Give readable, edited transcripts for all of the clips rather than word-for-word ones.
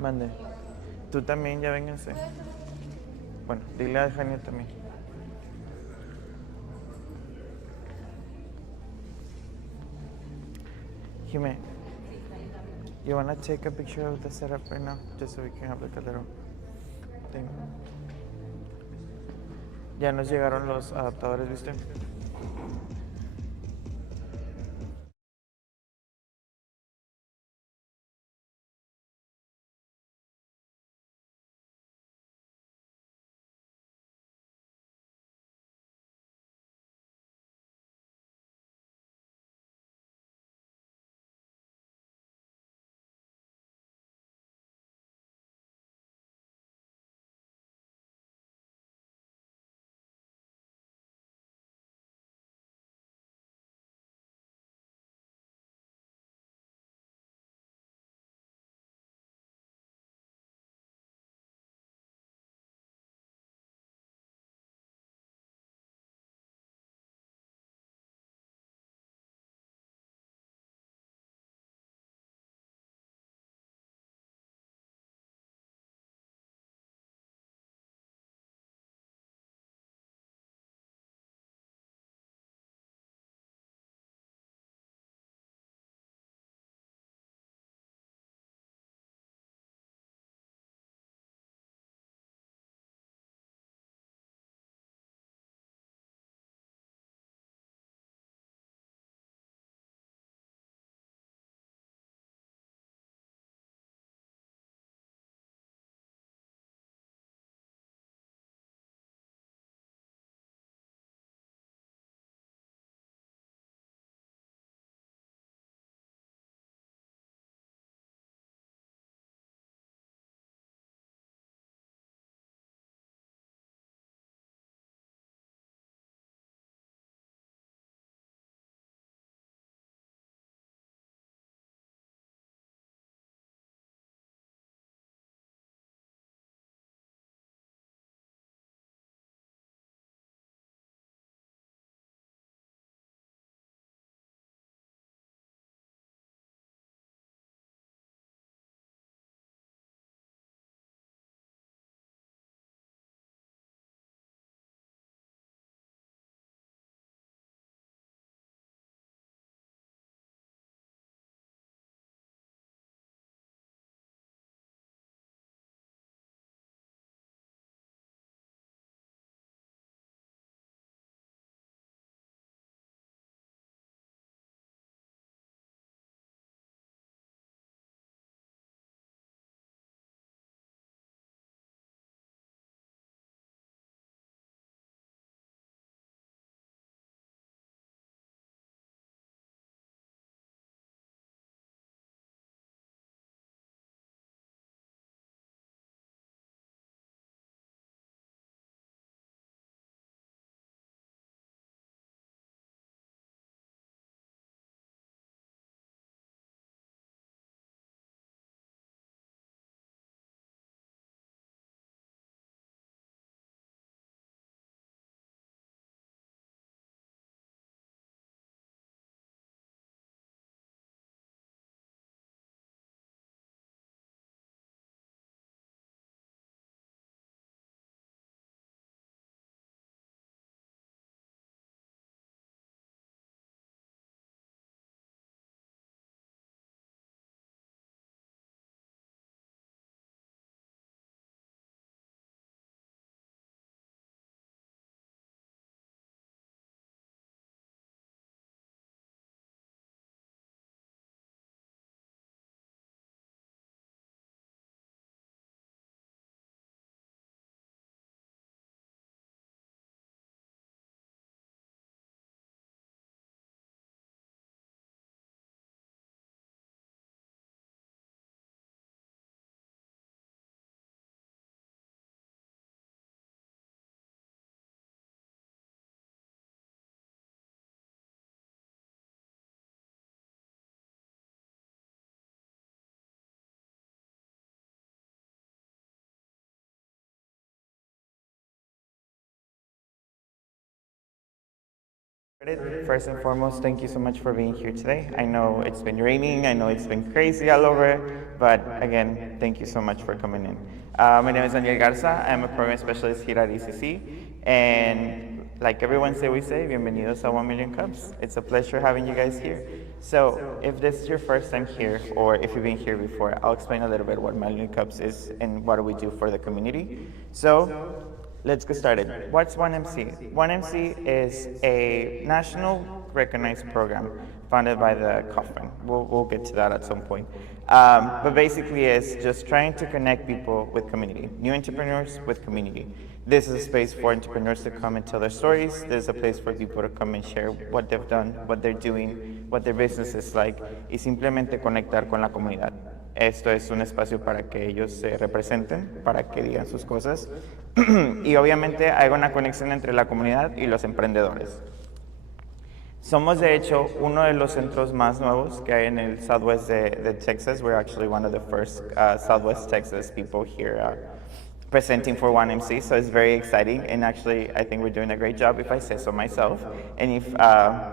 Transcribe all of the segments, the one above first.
Mande. Tú también, ya vénganse. Bueno, dile a Jania también. Jime, you wanna take a picture of the setup right now? Just so we can have like a little thing. Ya nos llegaron los adaptadores, ¿viste? First and foremost, thank you so much for being here today. I know it's been raining, I know it's been crazy all over, but again, thank you so much for coming in. My name is Daniel Garza, I'm a program specialist here at ECC, and like everyone we say, bienvenidos a 1 Million Cups. It's a pleasure having you guys here. So, if this is your first time here, or if you've been here before, I'll explain a little bit what 1 Million Cups is and what do we do for the community. So, let's get started. What's 1MC? 1MC is a national recognized program funded by the Kauffman. We'll get to that at some point. But basically it's just trying to connect people with community, new entrepreneurs with community. This is a space for entrepreneurs to come and tell their stories. This is a place for people to come and share what they've done, what they're doing, what their business is like, y simplemente conectar con la comunidad. Esto es un espacio para que ellos se representen, para que digan sus cosas y obviamente hay una conexión entre la comunidad y los emprendedores. Somos de hecho uno de los centros más nuevos que hay en el Southwest de Texas. We're actually one of the first Southwest Texas people here presenting for 1MC, so it's very exciting, and actually I think we're doing a great job if I say so myself, and if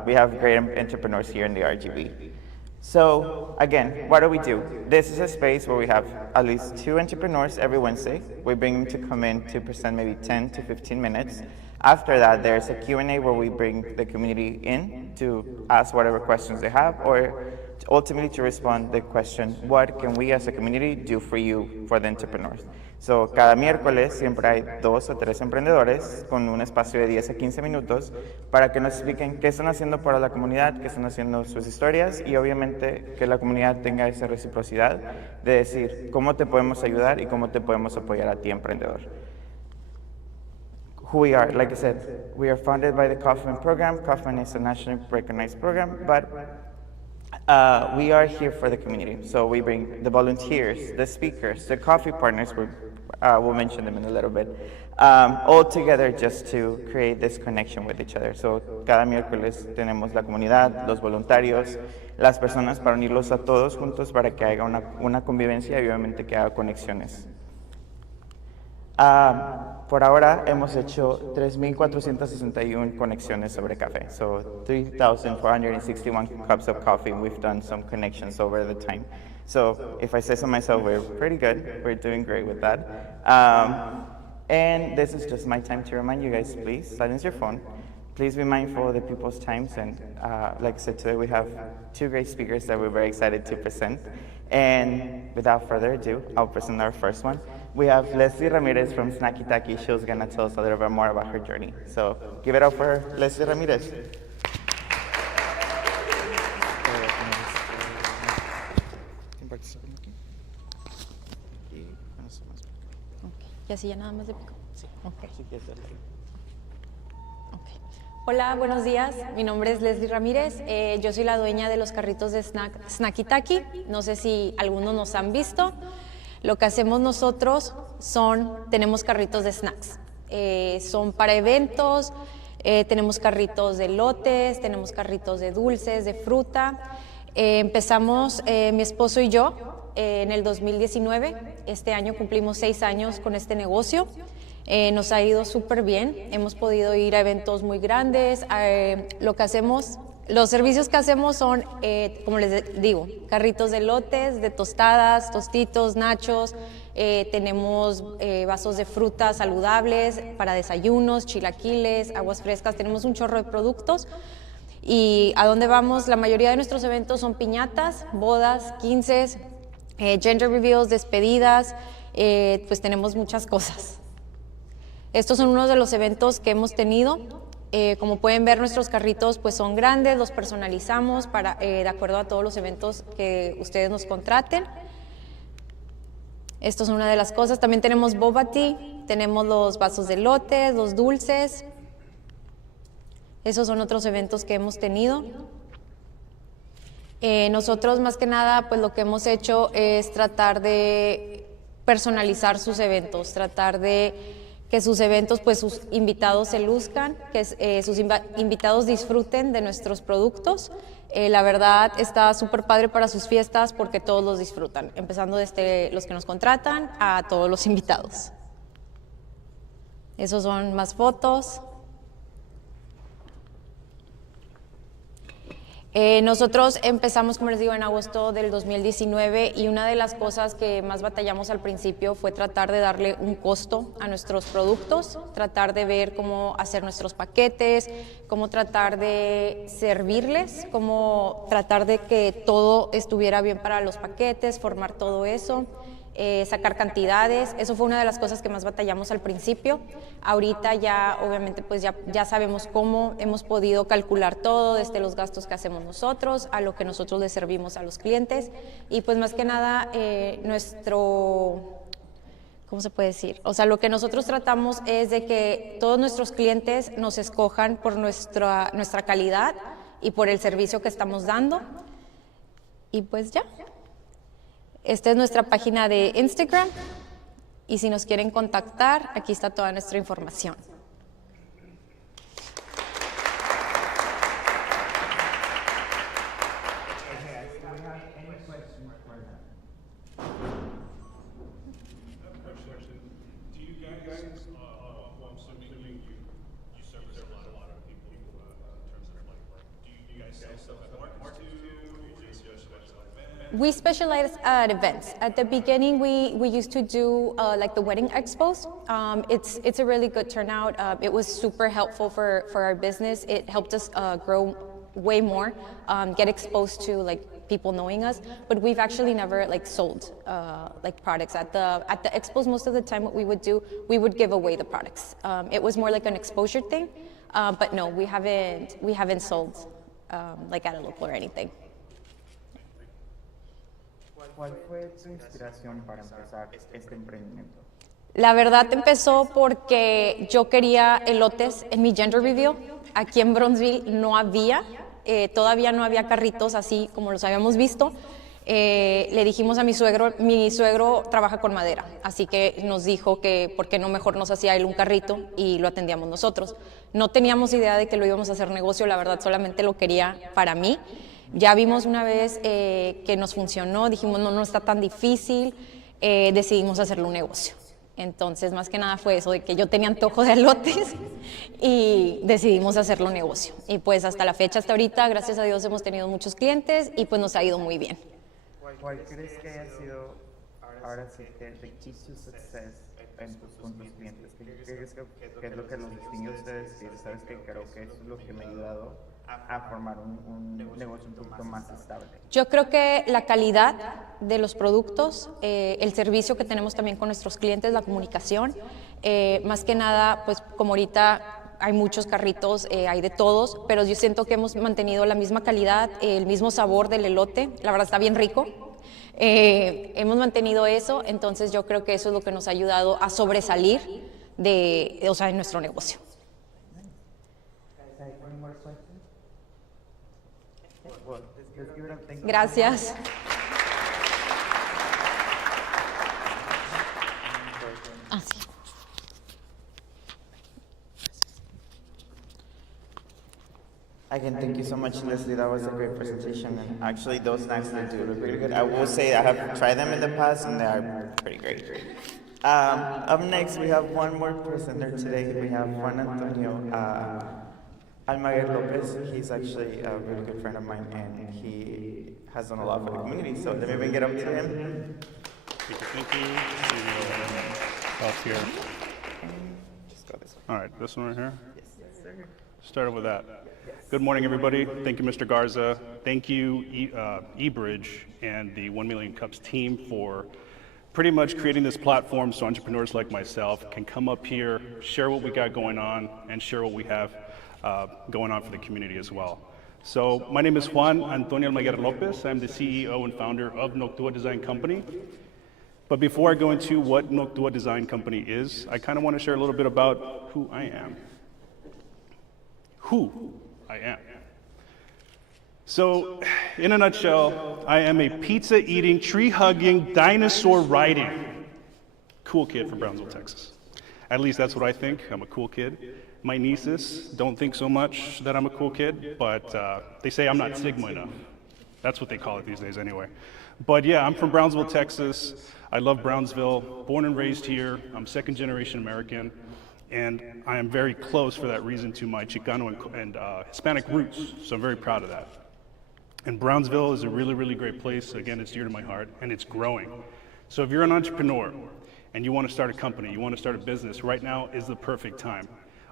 we have great entrepreneurs here in the RGB. So again, what do? This is a space where we have at least 2 entrepreneurs every Wednesday. We bring them to come in to present maybe 10 to 15 minutes. After that, there's a Q&A where we bring the community in to ask whatever questions they have, or ultimately to respond the question, what can we as a community do for you, for the entrepreneurs? So, cada miércoles siempre hay 2 o 3 emprendedores con un espacio de 10 a 15 minutos para que nos expliquen qué están haciendo para la comunidad, qué están haciendo sus historias y obviamente que la comunidad tenga esa reciprocidad de decir cómo te podemos ayudar y cómo te podemos apoyar a ti, emprendedor. Who we are, like I said, we are funded by the Kauffman program. Kauffman is a nationally recognized program, but we are here for the community. So we bring the volunteers, the speakers, the coffee partners, we'll mention them in a little bit, all together just to create this connection with each other. So cada miércoles tenemos la comunidad, los voluntarios, las personas para unirlos a todos juntos para que haya una convivencia y obviamente que haya conexiones. Por ahora hemos hecho 3,461 conexiones sobre café. So 3,461 cups of coffee. We've done some connections over the time. So if I say so myself, we're pretty good. We're doing great with that. And this is just my time to remind you guys, please silence your phone. Please be mindful of the people's times. And like I said, today we have 2 great speakers that we're very excited to present. And without further ado, I'll present our first one. We have Leslie Ramirez from Snacky Tacky. She's going to tell us a little bit more about her journey. So give it up for Leslie Ramirez. ¿Y así ya nada más de pico? Sí. Okay. Hola, buenos días. Mi nombre es Leslie Ramírez. Yo soy la dueña de los carritos de Snacky Tacky. No sé si algunos nos han visto. Lo que hacemos nosotros tenemos carritos de snacks. Son para eventos, tenemos carritos de elotes, tenemos carritos de dulces, de fruta. Empezamos mi esposo y yo en el 2019. Este año cumplimos 6 años con este negocio. Nos ha ido súper bien. Hemos podido ir a eventos muy grandes. Los servicios que hacemos son, como les digo, carritos de elotes, de tostadas, tostitos, nachos. Tenemos vasos de frutas saludables para desayunos, chilaquiles, aguas frescas. Tenemos un chorro de productos. Y a dónde vamos, la mayoría de nuestros eventos son piñatas, bodas, 15, gender reveals, despedidas. Pues tenemos muchas cosas. Estos son unos de los eventos que hemos tenido. Como pueden ver, nuestros carritos pues son grandes, los personalizamos de acuerdo a todos los eventos que ustedes nos contraten. Esto es una de las cosas. También tenemos boba tea, tenemos los vasos de elotes, los dulces. Esos son otros eventos que hemos tenido. Nosotros más que nada pues lo que hemos hecho es tratar de personalizar sus eventos, tratar de que sus eventos, pues sus invitados se luzcan, que sus invitados disfruten de nuestros productos. La verdad está súper padre para sus fiestas porque todos los disfrutan, empezando desde los que nos contratan a todos los invitados. Esos son más fotos. Nosotros empezamos, como les digo, en agosto del 2019 y una de las cosas que más batallamos al principio fue tratar de darle un costo a nuestros productos, tratar de ver cómo hacer nuestros paquetes, cómo tratar de servirles, cómo tratar de que todo estuviera bien para los paquetes, formar todo eso. Sacar cantidades, eso fue una de las cosas que más batallamos al principio. Ahorita ya obviamente pues ya sabemos cómo hemos podido calcular todo, desde los gastos que hacemos nosotros a lo que nosotros le servimos a los clientes y pues más que nada ¿cómo se puede decir? O sea, lo que nosotros tratamos es de que todos nuestros clientes nos escojan por nuestra calidad y por el servicio que estamos dando y pues ya. Esta es nuestra página de Instagram y si nos quieren contactar, aquí está toda nuestra información. We specialize at events. At the beginning, we used to do like the wedding expos. It's a really good turnout. It was super helpful for our business. It helped us grow way more, get exposed to like people knowing us. But we've actually never like sold like products at the expos. Most of the time, what we would do, we would give away the products. It was more like an exposure thing. But no, we haven't sold like at a local or anything. ¿Cuál fue tu inspiración para empezar este emprendimiento? La verdad empezó porque yo quería elotes en mi gender reveal. Aquí en Brownsville no había, todavía no había carritos así como los habíamos visto. Le dijimos a mi suegro trabaja con madera, así que nos dijo que por qué no mejor nos hacía él un carrito y lo atendíamos nosotros. No teníamos idea de que lo íbamos a hacer negocio, la verdad solamente lo quería para mí. Ya vimos una vez que nos funcionó, dijimos no está tan difícil, decidimos hacerlo un negocio. Entonces, más que nada fue eso, de que yo tenía antojo de elotes y decidimos hacerlo un negocio. Y pues hasta la fecha, hasta ahorita, gracias a Dios hemos tenido muchos clientes y pues nos ha ido muy bien. ¿Cuál crees que haya sido, ahora sí, the key to success con tus clientes? ¿Qué crees que es lo que los distingue a ustedes? Sabes que creo que eso es lo que me ha ayudado a formar un negocio un poquito más estable. Yo creo que la calidad de los productos, el servicio que tenemos también con nuestros clientes, la comunicación, más que nada, pues como ahorita hay muchos carritos, hay de todos, pero yo siento que hemos mantenido la misma calidad, el mismo sabor del elote, la verdad está bien rico. Hemos mantenido eso, entonces yo creo que eso es lo que nos ha ayudado a sobresalir de nuestro negocio. Gracias. Ah, sí. Again, thank you so much, Leslie. That was a great presentation. And actually, those snacks they do look pretty good. I will say I have tried them in the past, and they are pretty great. Up next, we have one more presenter today. We have Juan Antonio Almaguer Lopez. He's actually a really good friend of mine, and he has done a lot for the community. So let me bring it up to him. Thank you. Up here. Just go this way. All right, this one right here. Yes, sir. Started with that. Good morning, everybody. Thank you, Mr. Garza. Thank you, eBridge and the 1 Million Cups team for pretty much creating this platform so entrepreneurs like myself can come up here, share what we got going on, and share what we have going on for the community as well. So my name is Juan Antonio Almaguer Lopez. I'm the CEO and founder of Noctua Design Company. But before I go into what Noctua Design Company is, I kind of want to share a little bit about who I am. So, in a nutshell, I am a pizza-eating, tree-hugging, dinosaur-riding cool kid from Brownsville, Texas. At least that's what I think. I'm a cool kid. My nieces don't think so much that I'm a cool kid, but they say I'm not Sigma enough. That's what they call it these days anyway. But yeah, I'm from Brownsville, Texas. I love Brownsville, born and raised here. I'm second-generation American. And I am very close for that reason to my Chicano and Hispanic roots, so I'm very proud of that. And Brownsville is a really, really great place. Again, it's dear to my heart, and it's growing. So if you're an entrepreneur and you want to start a company, you want to start a business, right now is the perfect time.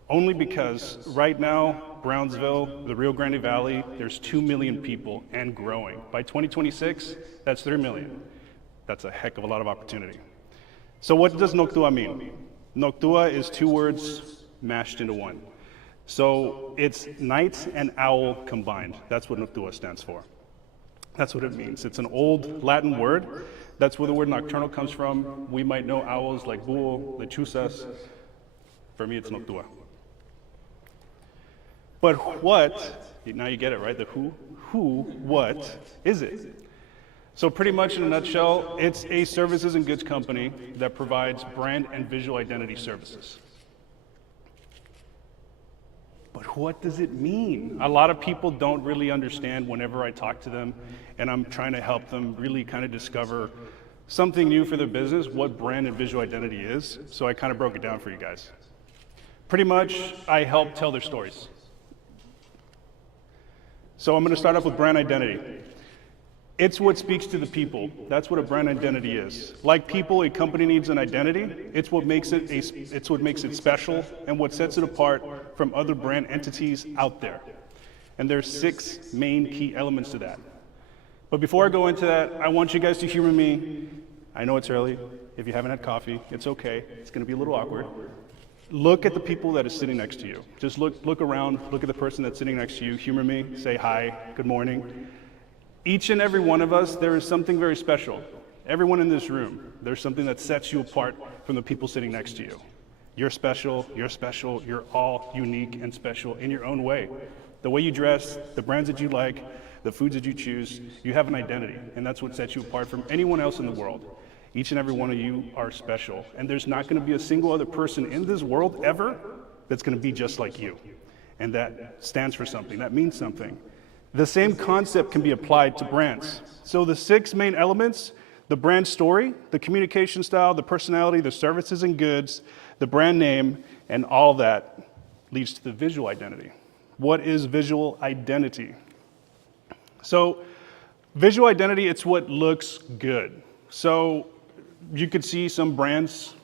Only because right now, Brownsville, the Rio Grande Valley, there's 2 million people and growing. By 2026, that's 3 million. That's a heck of a lot of opportunity. So what does Noctua mean? Noctua is 2 words mashed into one. So it's night and owl combined. That's what Noctua stands for. That's what it means. It's an old Latin word. That's where the word nocturnal comes from. We might know owls like búho, lechuzas. For me, it's Noctua. But what, now you get it, right? The what is it? So pretty much in a nutshell, it's a services and goods company that provides brand and visual identity services. But what does it mean? A lot of people don't really understand whenever I talk to them, and I'm trying to help them really kind of discover something new for their business, what brand and visual identity is. So I kind of broke it down for you guys. Pretty much, I help tell their stories. So I'm going to start off with brand identity. It's what speaks to the people. That's what a brand identity is. Like people, a company needs an identity. It's what makes it special and what sets it apart from other brand entities out there. And there's 6 main key elements to that. But before I go into that, I want you guys to humor me. I know it's early. If you haven't had coffee, it's okay. It's going to be a little awkward. Look at the people that are sitting next to you. Just look around. Look at the person that's sitting next to you. Humor me. Say hi. Good morning. Each and every one of us, there is something very special. Everyone in this room, there's something that sets you apart from the people sitting next to you. You're special, you're all unique and special in your own way. The way you dress, the brands that you like, the foods that you choose, you have an identity, and that's what sets you apart from anyone else in the world. Each and every one of you are special, and there's not going to be a single other person in this world ever that's going to be just like you. And that stands for something, that means something. The same concept can be applied to brands. So the 6 main elements, the brand story, the communication style, the personality, the services and goods, the brand name, and all that leads to the visual identity. What is visual identity? So visual identity, it's what looks good. So you could see some brands,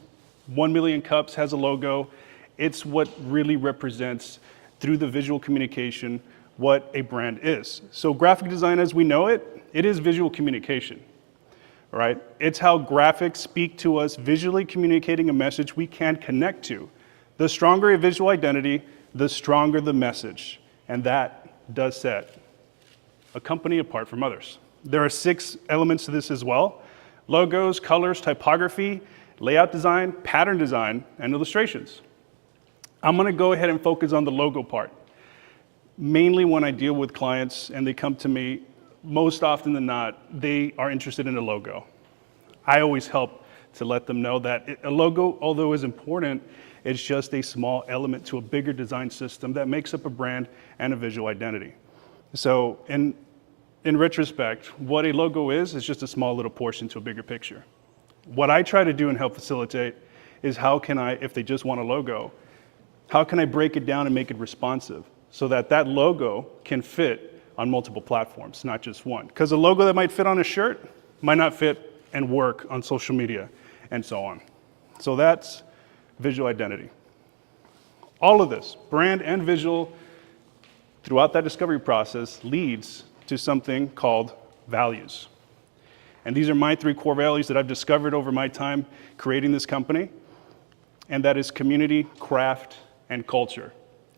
1 Million Cups has a logo. It's what really represents through the visual communication what a brand is. So graphic design as we know it, it is visual communication, right? It's how graphics speak to us, visually communicating a message we can connect to. The stronger a visual identity, the stronger the message. And that does set a company apart from others. There are 6 elements to this as well: logos, colors, typography, layout design, pattern design, and illustrations. I'm gonna go ahead and focus on the logo part. Mainly when I deal with clients and they come to me, most often than not, they are interested in a logo. I always help to let them know that a logo, although is important, it's just a small element to a bigger design system that makes up a brand and a visual identity. So in retrospect, what a logo is just a small little portion to a bigger picture. What I try to do and help facilitate is how can I, if they just want a logo, how can I break it down and make it responsive so that that logo can fit on multiple platforms, not just one. Because a logo that might fit on a shirt might not fit and work on social media and so on. So that's visual identity. All of this, brand and visual, throughout that discovery process leads to something called values. And these are my 3 core values that I've discovered over my time creating this company, and that is community, craft, and culture.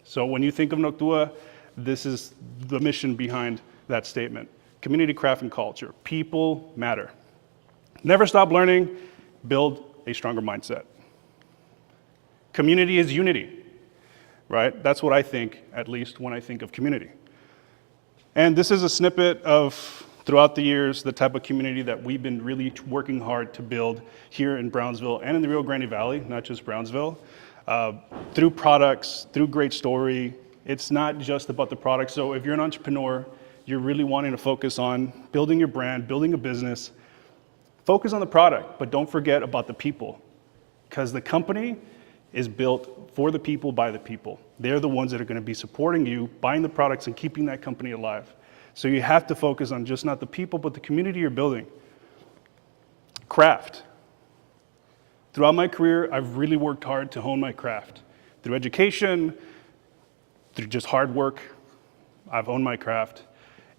So when you think of Noctua, this is the mission behind that statement. Community, craft, and culture. People matter. Never stop learning, build a stronger mindset. Community is unity, right? That's what I think, at least when I think of community. And this is a snippet of, throughout the years, the type of community that we've been really working hard to build here in Brownsville and in the Rio Grande Valley, not just Brownsville. Through products, through great story. It's not just about the product. So if you're an entrepreneur, you're really wanting to focus on building your brand, building a business, focus on the product, but don't forget about the people. Because the company is built for the people, by the people. They're the ones that are going to be supporting you, buying the products and keeping that company alive. So you have to focus on just not the people, but the community you're building. Craft. Throughout my career, I've really worked hard to hone my craft. Through education, through just hard work, I've honed my craft.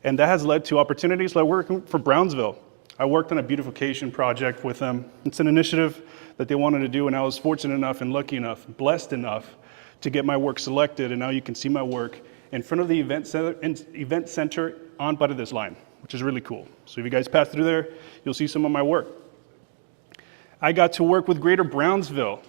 And that has led to opportunities like working for Brownsville. I worked on a beautification project with them. It's an initiative that they wanted to do, and I was fortunate enough and lucky enough, blessed enough to get my work selected, and now you can see my work in front of the event center on by this line, which is really cool. So if you guys pass through there, you'll see some of my work. I got to work with Greater Brownsville,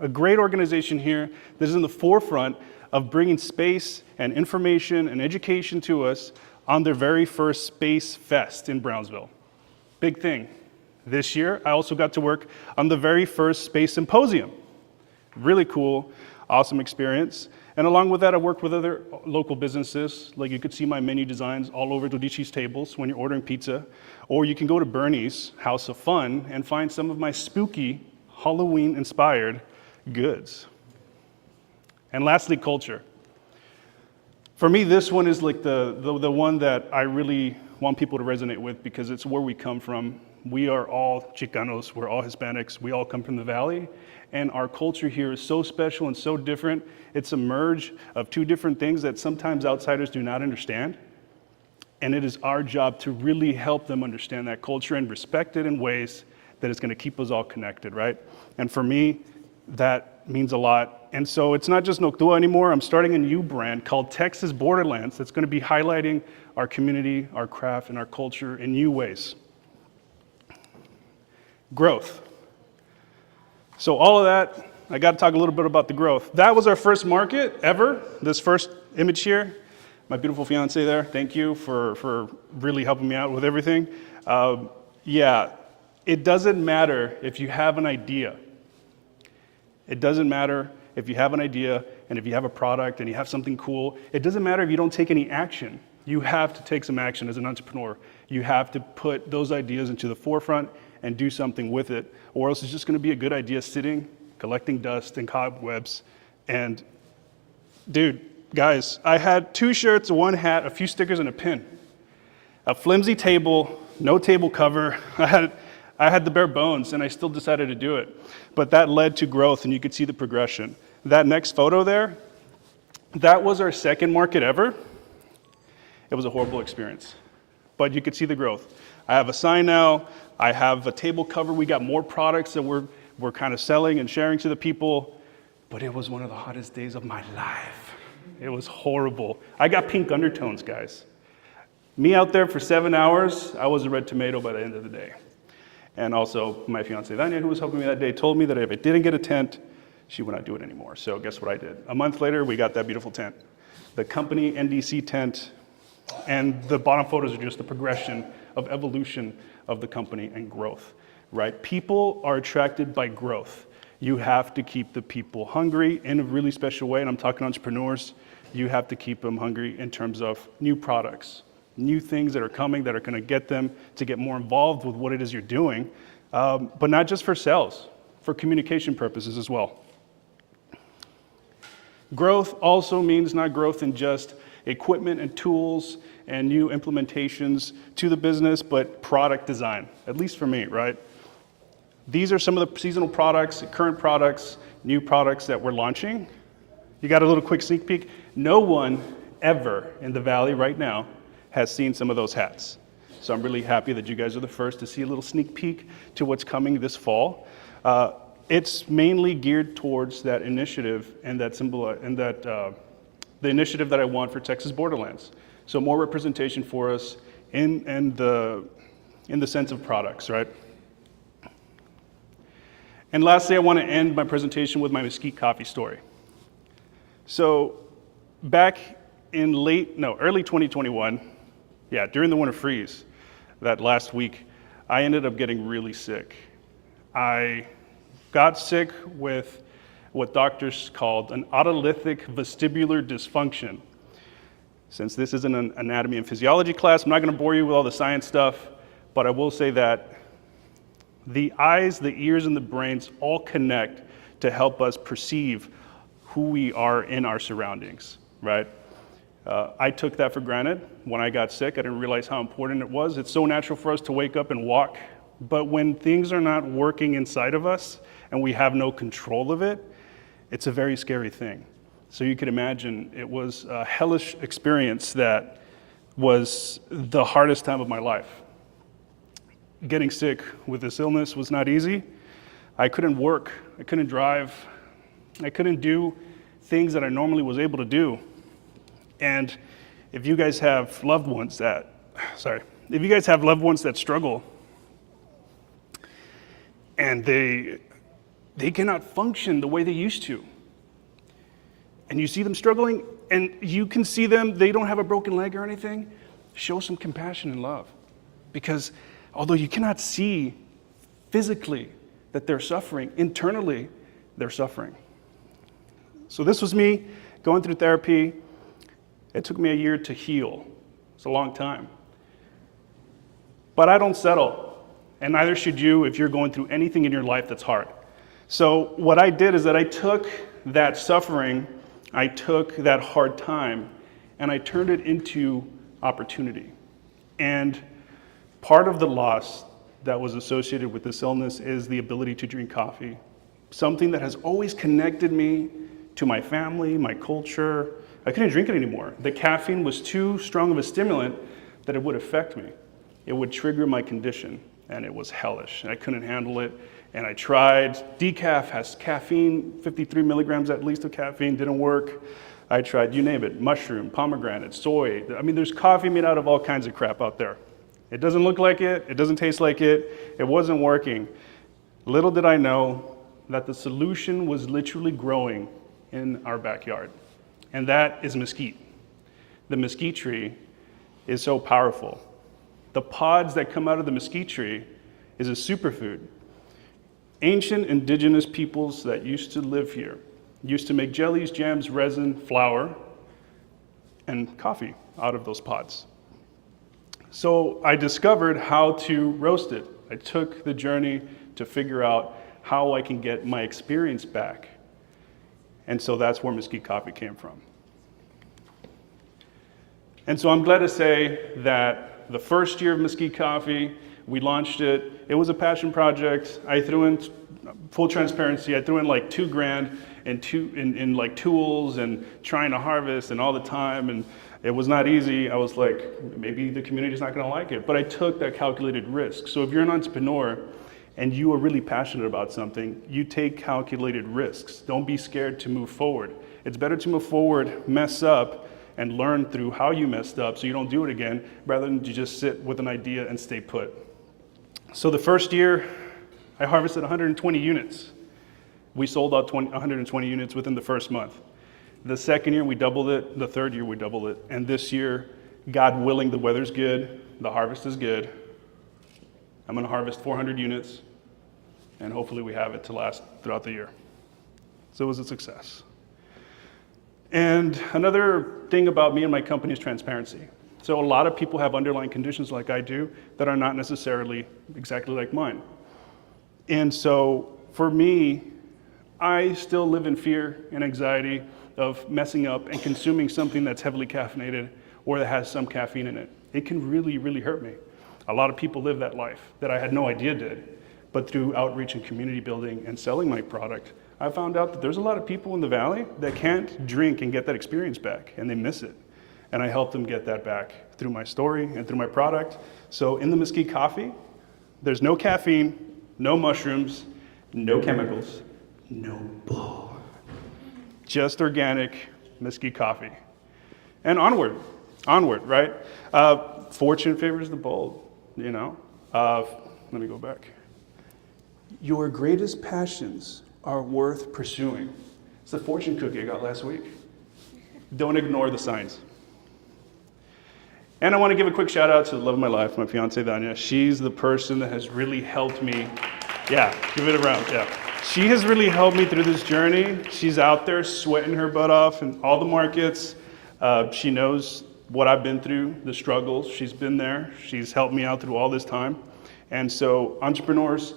a great organization here that is in the forefront of bringing space and information and education to us on their very first Space Fest in Brownsville. Big thing. This year, I also got to work on the very first Space Symposium. Really cool, awesome experience. And along with that, I worked with other local businesses. Like you could see my menu designs all over Dodici's tables when you're ordering pizza. Or you can go to Bernie's House of Fun and find some of my spooky Halloween-inspired goods. And lastly, culture. For me, this one is like the one that I really want people to resonate with because it's where we come from. We are all Chicanos, we're all Hispanics, we all come from the Valley, and our culture here is so special and so different. It's a merge of two different things that sometimes outsiders do not understand, and it is our job to really help them understand that culture and respect it in ways that is gonna keep us all connected, right? And for me, that means a lot. And so it's not just Noctua anymore. I'm starting a new brand called Texas Borderlands that's going to be highlighting our community, our craft, and our culture in new ways. Growth. So all of that, I got to talk a little bit about the growth. That was our first market ever, this first image here. My beautiful fiance there, thank you for really helping me out with everything. Yeah, it doesn't matter if you have an idea. It doesn't matter if you have an idea and if you have a product and you have something cool. It doesn't matter if you don't take any action. You have to take some action as an entrepreneur. You have to put those ideas into the forefront and do something with it, or else it's just going to be a good idea sitting, collecting dust and cobwebs. And dude, guys, I had 2 shirts, 1 hat, a few stickers, and a pin. A flimsy table, no table cover. I had the bare bones, and I still decided to do it. But that led to growth, and you could see the progression. That next photo there, that was our second market ever. It was a horrible experience, but you could see the growth. I have a sign now. I have a table cover. We got more products that we're kind of selling and sharing to the people, but it was one of the hottest days of my life. It was horrible. I got pink undertones, guys. Me out there for 7 hours, I was a red tomato by the end of the day. And also, my fiancée, Dania, who was helping me that day, told me that if I didn't get a tent, she would not do it anymore. So guess what I did? A month later, we got that beautiful tent. The company NDC tent, and the bottom photos are just the progression of evolution of the company and growth, right? People are attracted by growth. You have to keep the people hungry in a really special way, and I'm talking entrepreneurs. You have to keep them hungry in terms of new products, new things that are coming that are going to get them to get more involved with what it is you're doing, but not just for sales, for communication purposes as well. Growth also means not growth in just equipment and tools and new implementations to the business, but product design, at least for me, right? These are some of the seasonal products, current products, new products that we're launching. You got a little quick sneak peek. No one ever in the Valley right now has seen some of those hats. So I'm really happy that you guys are the first to see a little sneak peek to what's coming this fall. It's mainly geared towards that initiative and that symbol and that the initiative that I want for Texas Borderlands. So more representation for us in the sense of products, right? And lastly, I want to end my presentation with my Mesquite coffee story. So back in early 2021, during the winter freeze, that last week, I ended up getting really sick. I got sick with what doctors called an autolytic vestibular dysfunction. Since this isn't an anatomy and physiology class, I'm not going to bore you with all the science stuff, but I will say that the eyes, the ears, and the brains all connect to help us perceive who we are in our surroundings, right? I took that for granted. When I got sick, I didn't realize how important it was. It's so natural for us to wake up and walk, but when things are not working inside of us and we have no control of it, it's a very scary thing. So you can imagine it was a hellish experience that was the hardest time of my life. Getting sick with this illness was not easy. I couldn't work, I couldn't drive, I couldn't do things that I normally was able to do. And if you guys have loved ones that struggle and they cannot function the way they used to, and you see them struggling and you can see them, they don't have a broken leg or anything, show some compassion and love. Because although you cannot see physically that they're suffering, internally they're suffering. So this was me going through therapy. It took me a year to heal. It's a long time. But I don't settle, and neither should you if you're going through anything in your life that's hard. So what I did is that I took that suffering, I took that hard time, and I turned it into opportunity. And part of the loss that was associated with this illness is the ability to drink coffee, something that has always connected me to my family, my culture. I couldn't drink it anymore. The caffeine was too strong of a stimulant that it would affect me. It would trigger my condition, and it was hellish. I couldn't handle it, and I tried. Decaf has caffeine, 53 milligrams at least of caffeine, didn't work. I tried, you name it, mushroom, pomegranate, soy. I mean, there's coffee made out of all kinds of crap out there. It doesn't look like it doesn't taste like it wasn't working. Little did I know that the solution was literally growing in our backyard, and that is mesquite. The mesquite tree is so powerful. The pods that come out of the mesquite tree is a superfood. Ancient indigenous peoples that used to live here used to make jellies, jams, resin, flour, and coffee out of those pods. So I discovered how to roast it. I took the journey to figure out how I can get my experience back. And so that's where mesquite coffee came from. And so I'm glad to say that the first year of mesquite coffee, we launched it. It was a passion project. I threw in, full transparency, I threw in like $2,000 in like tools and trying to harvest and all the time, and it was not easy. I was like, maybe the community's not gonna like it, but I took that calculated risk. So if you're an entrepreneur and you are really passionate about something, you take calculated risks. Don't be scared to move forward. It's better to move forward, mess up, and learn through how you messed up so you don't do it again, rather than to just sit with an idea and stay put. So the first year, I harvested 120 units. We sold out 120 units within the first month. The second year, we doubled it. The third year, we doubled it. And this year, God willing, the weather's good, the harvest is good. I'm gonna harvest 400 units, and hopefully we have it to last throughout the year. So it was a success. And another thing about me and my company is transparency. So a lot of people have underlying conditions like I do that are not necessarily exactly like mine. And so for me, I still live in fear and anxiety of messing up and consuming something that's heavily caffeinated or that has some caffeine in it. It can really, really hurt me. A lot of people live that life that I had no idea did. But through outreach and community building and selling my product, I found out that there's a lot of people in the valley that can't drink and get that experience back, and they miss it. And I help them get that back through my story and through my product. So in the mesquite coffee, there's no caffeine, no mushrooms, no chemicals, no bull. Just organic mesquite coffee. And onward, right? Fortune favors the bold, you know? Let me go back. Your greatest passions are worth pursuing. It's the fortune cookie I got last week. Don't ignore the signs. And I want to give a quick shout out to the love of my life, my fiance Danya. She's the person that has really helped me. Yeah, give it a round, yeah. She has really helped me through this journey. She's out there sweating her butt off in all the markets. She knows what I've been through, the struggles. She's been there. She's helped me out through all this time. And so entrepreneurs,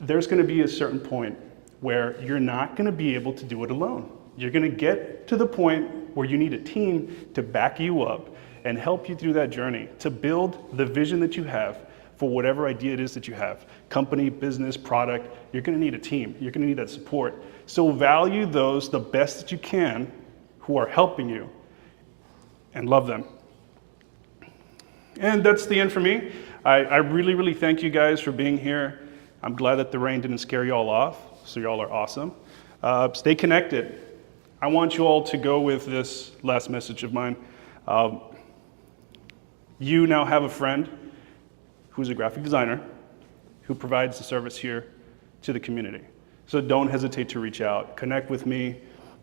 there's going to be a certain point where you're not going to be able to do it alone. You're going to get to the point where you need a team to back you up and help you through that journey to build the vision that you have for whatever idea it is that you have, company, business, product. You're gonna need a team. You're gonna need that support. So value those the best that you can who are helping you and love them. And that's the end for me. I really, really thank you guys for being here. I'm glad that the rain didn't scare you all off, so y'all are awesome. Stay connected. I want you all to go with this last message of mine. You now have a friend who's a graphic designer who provides the service here to the community. So don't hesitate to reach out. Connect with me.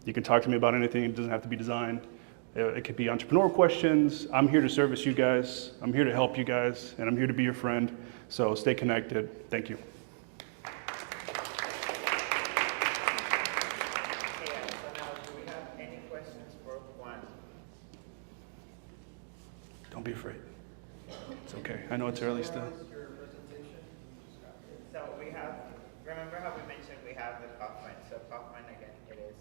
You can talk to me about anything. It doesn't have to be design. It could be entrepreneurial questions. I'm here to service you guys. I'm here to help you guys, and I'm here to be your friend. So stay connected. Thank you. Don't be afraid. It's okay. I know it's early still. So we have, remember how we mentioned we have the Kaufman. So Kaufman, again, it is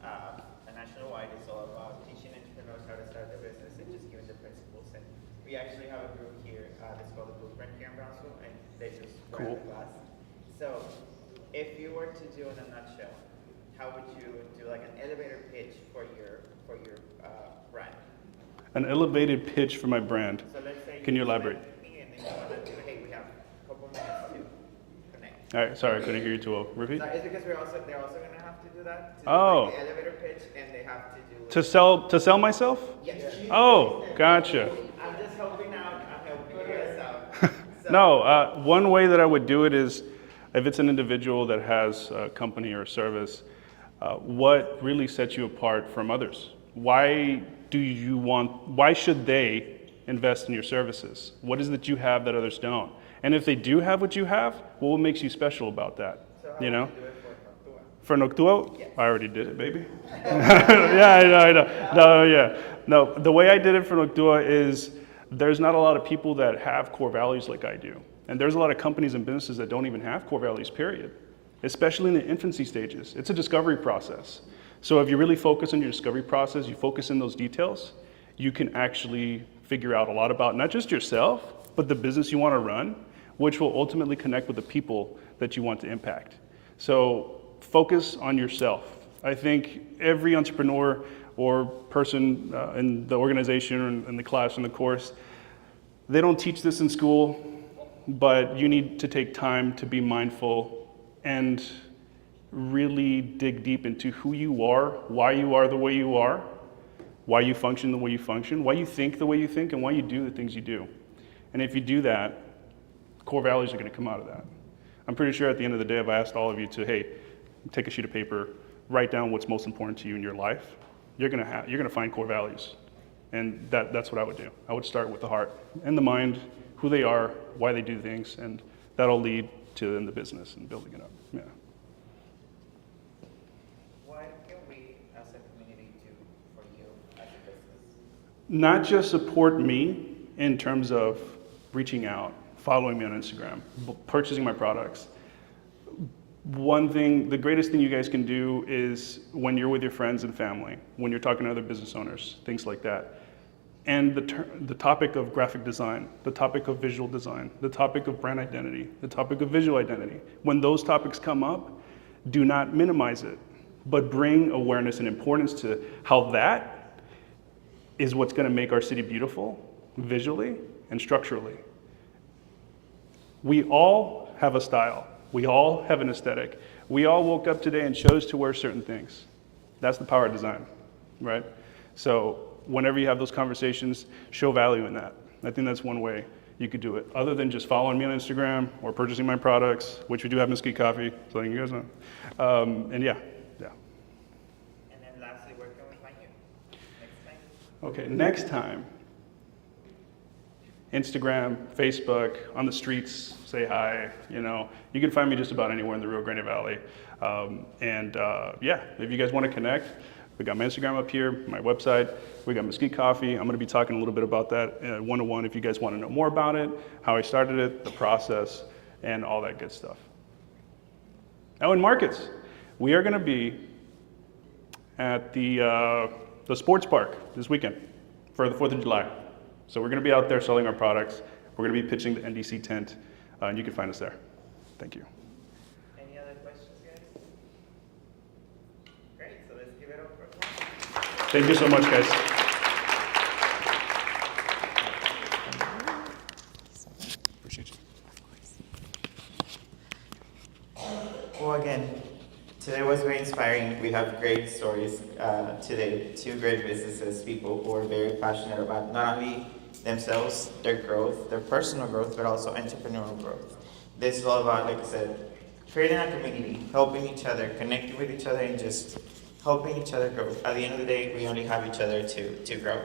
a nationwide. It's all about teaching entrepreneurs how to start their business and just giving the principles. And we actually have a group here that's called the Blueprint here in Brownsville, and they just ran the class. So if you were to do in a nutshell, how would you do like an elevator pitch for your brand? An elevated pitch for my brand. So let's say Can you elaborate? And then you want to do, hey, we have a couple minutes to connect. All right, sorry, I couldn't hear you too well. Repeat. No, it's because they're also going to have to do that. To Oh. do like the elevator pitch, and they have to do. To sell myself? Yes. Oh, gotcha. I'm just helping out. I'm helping you guys out. So, No, one way that I would do it is if it's an individual that has a company or a service, what really sets you apart from others? Why should they invest in your services? What is it that you have that others don't? And if they do have what you have, what makes you special about that? You know? For Noctua? Yes. I already did it, baby. Yeah, I know. No, yeah. No, the way I did it for Noctua is there's not a lot of people that have core values like I do. And there's a lot of companies and businesses that don't even have core values, period. Especially in the infancy stages. It's a discovery process. So if you really focus on your discovery process, you focus in those details, you can actually figure out a lot about not just yourself, but the business you want to run, which will ultimately connect with the people that you want to impact. So focus on yourself. I think every entrepreneur or person in the organization or in the class, in the course, they don't teach this in school, but you need to take time to be mindful and really dig deep into who you are the way you are, why you function the way you function, why you think the way you think, and why you do the things you do. And if you do that, core values are going to come out of that. I'm pretty sure at the end of the day, if I asked all of you to, hey, take a sheet of paper, write down what's most important to you in your life, you're going to find core values. And that's what I would do. I would start with the heart and the mind, who they are, why they do things, and that'll lead to in the business and building it up. Yeah. what can we as a community do for you as a business? Not just support me in terms of reaching out, following me on Instagram, purchasing my products. One thing, the greatest thing you guys can do is when you're with your friends and family, when you're talking to other business owners, things like that. And the topic of graphic design, the topic of visual design, the topic of brand identity, the topic of visual identity. When those topics come up, do not minimize it, but bring awareness and importance to how that is what's going to make our city beautiful visually and structurally. We all have a style. We all have an aesthetic. We all woke up today and chose to wear certain things. That's the power of design, right? So whenever you have those conversations, show value in that. I think that's one way you could do it, other than just following me on Instagram or purchasing my products, which we do have Mesquite Coffee, so letting you guys know. And yeah. And then lastly, where can we find you next time? Okay, next time, Instagram, Facebook, on the streets, say hi, you know. You can find me just about anywhere in the Rio Grande Valley. Yeah, if you guys want to connect, we got my Instagram up here, my website, we got Mesquite Coffee. I'm going to be talking a little bit about that one-on-one if you guys want to know more about it, how I started it, the process, and all that good stuff. Oh, and markets. We are going to be at the the sports park this weekend for the 4th of July. So we're going to be out there selling our products. We're going to be pitching the NDC tent, and you can find us there. Thank you. Any other questions, guys? Great, so let's give it up for Thank you so much, guys. Appreciate you. Well, again, today was very inspiring. We have great stories today. Two great businesses, people who are very passionate about not only themselves, their growth, their personal growth, but also entrepreneurial growth. This is all about, like I said, creating a community, helping each other, connecting with each other, and just helping each other grow. At the end of the day, we only have each other to grow.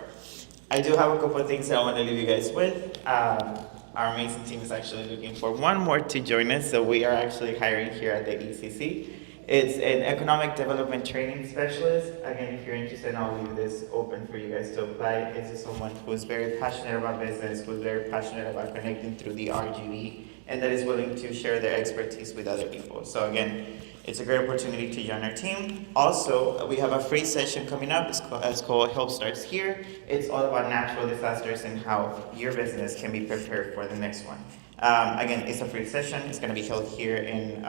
I do have a couple of things that I want to leave you guys with. Our amazing team is actually looking for one more to join us, so we are actually hiring here at the ECC. It's an economic development training specialist. Again, if you're interested, I'll leave this open for you guys to apply. This is someone who's very passionate about business, who's very passionate about connecting through the RGB, and that is willing to share their expertise with other people. So again, it's a great opportunity to join our team. Also, we have a free session coming up. It's called Help Starts Here. It's all about natural disasters and how your business can be prepared for the next one. Again, it's a free session. It's going to be held here in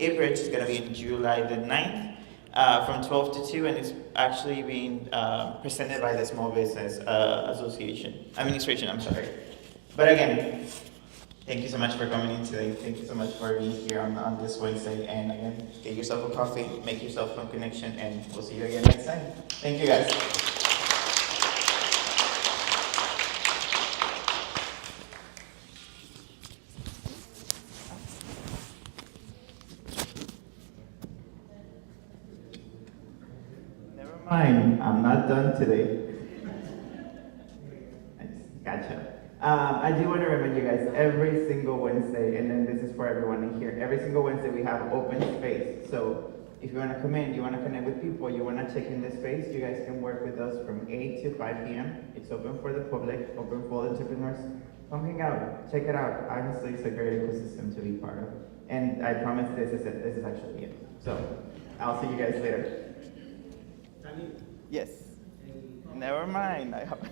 Ibridge. It's going to be in July the 9th from 12 to 2, and it's actually being presented by the Small Business Administration, I'm sorry. But again, thank you so much for coming in today. Thank you so much for being here on this Wednesday. And again, get yourself a coffee, make yourself a connection, and we'll see you again next time. Thank you, guys. Never mind, I'm not done today. Gotcha. I do want to remind you guys, every single Wednesday, and then this is for everyone in here, every single Wednesday we have open space. So if you want to come in, you want to connect with people, you want to check in this space, you guys can work with us from 8 to 5 p.m. It's open for the public, open for entrepreneurs. Come hang out, check it out. Honestly, it's a great ecosystem to be part of. And I promise this is it. This is actually it. So I'll see you guys later. Yes. Never mind. I hope.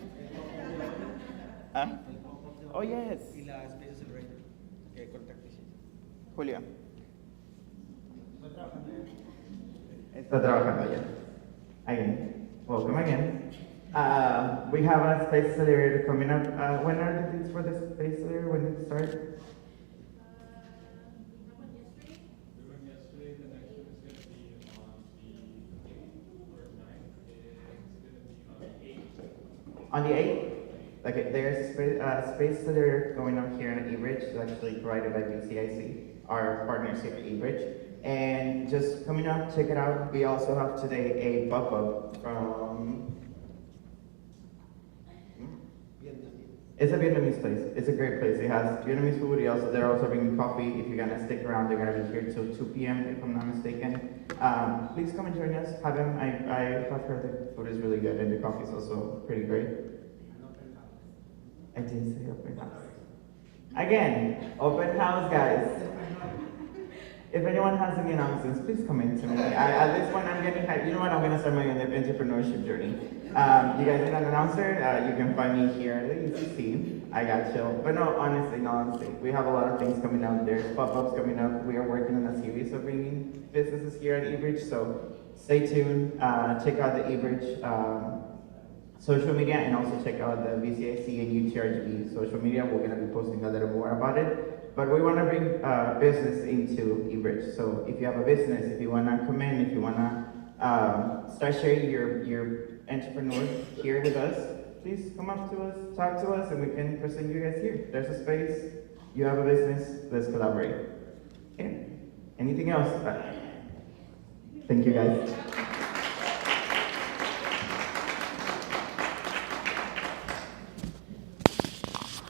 Oh, yes. Y la Space Accelerator, que contacto hiciste. Julio. Está trabajando ya. Again. Welcome again. We have a Space Accelerator coming up. When are the dates for the Space Accelerator? When did it start? On the 8th? Okay, there's a space accelerator going on here in Ebridge. It's actually provided by BCIC, our partners here at Ebridge. And just coming up, check it out. We also have today a pop-up from... It's a Vietnamese place. It's a great place. It has Vietnamese food. They're also bringing coffee. If you're gonna stick around, they're gonna be here till 2 p.m. if I'm not mistaken. Please come and join us. Have them. I have heard the food is really good and the coffee is also pretty great. I did say open house. Again, open house, guys. If anyone has any announcements, please come in to me. At this point, I'm getting hyped. You know what? I'm gonna start my entrepreneurship journey. You guys need an announcer? You can find me here at the ECC. I got chill. But no, honestly, we have a lot of things coming out. There's pop-ups coming up. We are working on a series of bringing businesses here at Ebridge. So stay tuned. Check out the Ebridge social media, and also check out the VCIC and UTRGB social media. We're gonna be posting a little more about it. But we wanna bring business into Ebridge. So if you have a business, if you wanna come in, if you wanna start sharing your entrepreneur here with us, please come up to us, talk to us, and we can present you guys here. There's a space, you have a business, let's collaborate. Okay. Anything else? Thank you, guys.